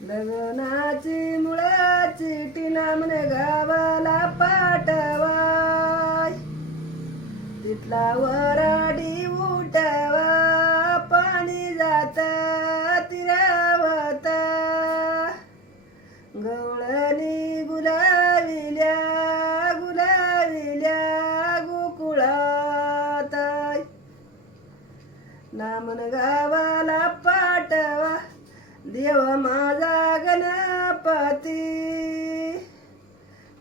लग्नाची मुळाची टीना म्हणे गावाला पाठवाय, तिथला वराडी उठवा, पाणी जाता तिरावता, गवळणी गुलाविल्या गुलाविल्या गोकुळात, नामन गावाला पाठवा देव माझा गणपती,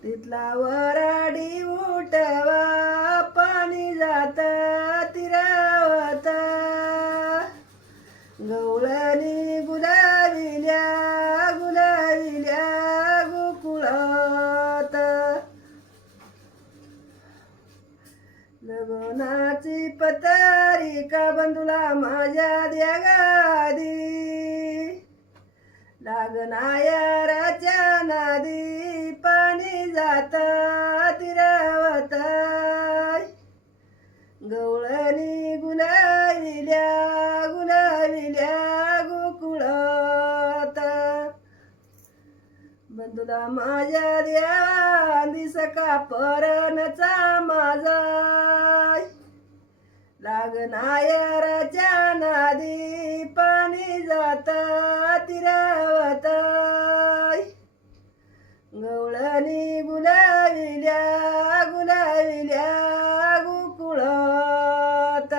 तिथला वराडी उठवा, पाणी जाता तिरावता, गवळणी गुलाविल्या गुलाविल्या गोकुळात, लग्नाची पत्रिका बंधूला माझ्या द्या गादी, लागणाऱ्याच्या नादी, पाणी जाता तिरावता, गवळणी गुलाविल्या गुलाविल्या गोकुळात, बंधूला माझ्या द्या दिसका परनचा माझा, लागणाऱ्याच्या नादी, पाणी जाता तिरावता, गवळणी गुलाविल्या गुलाविल्या गोकुळात,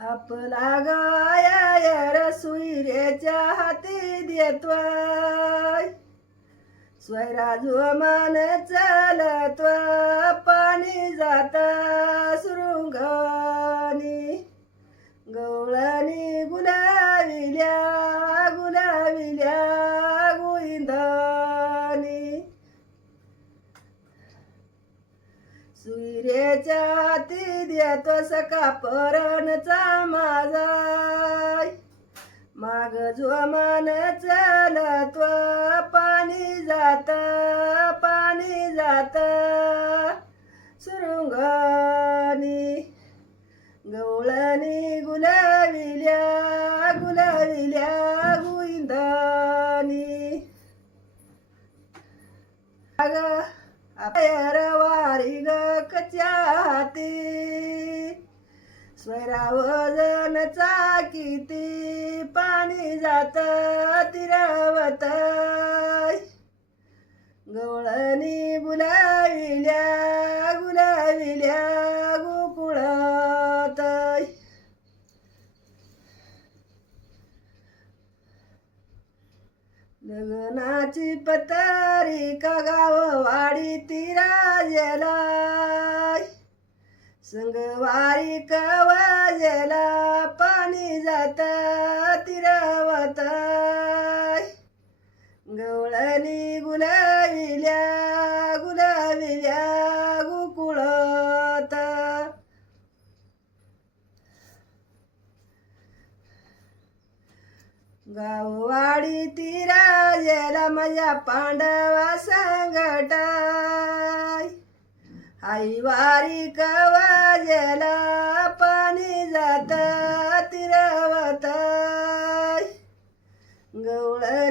आपला गाया सुईऱ्याच्या हाती देतवाय, स्वैराजू मान चालत्वा, पाणी जाता सुरुंगानी, गवळणी गुलाविल्या गुलाविल्या गोविंदानी, सुईऱ्याच्या हाती देतो सका परणचा माझा, माग जोमान चालत्वा, पाणी जाता सुरुंगानी, गवळणी गुलाविल्या गुलाविल्या गोविंदानी, वारी ग कच्या हाती, स्वैरावजन चाकिती, पाणी जाता तिरावता, गवळणी गुलाविल्या गुलाविल्या गोकुळात, लग्नाची पत्रिका गाववाडी तिराजेला, संगवारी कवाजेला, पाणी जाता तिरावता, गवळणी गुलाविल्या गुलाविल्या गोकुळात, गाववाडी तिराजेला माझ्या पांडवा संगटाय, आई वारी कवाजेला, पाणी जाता तिरावता, गवळ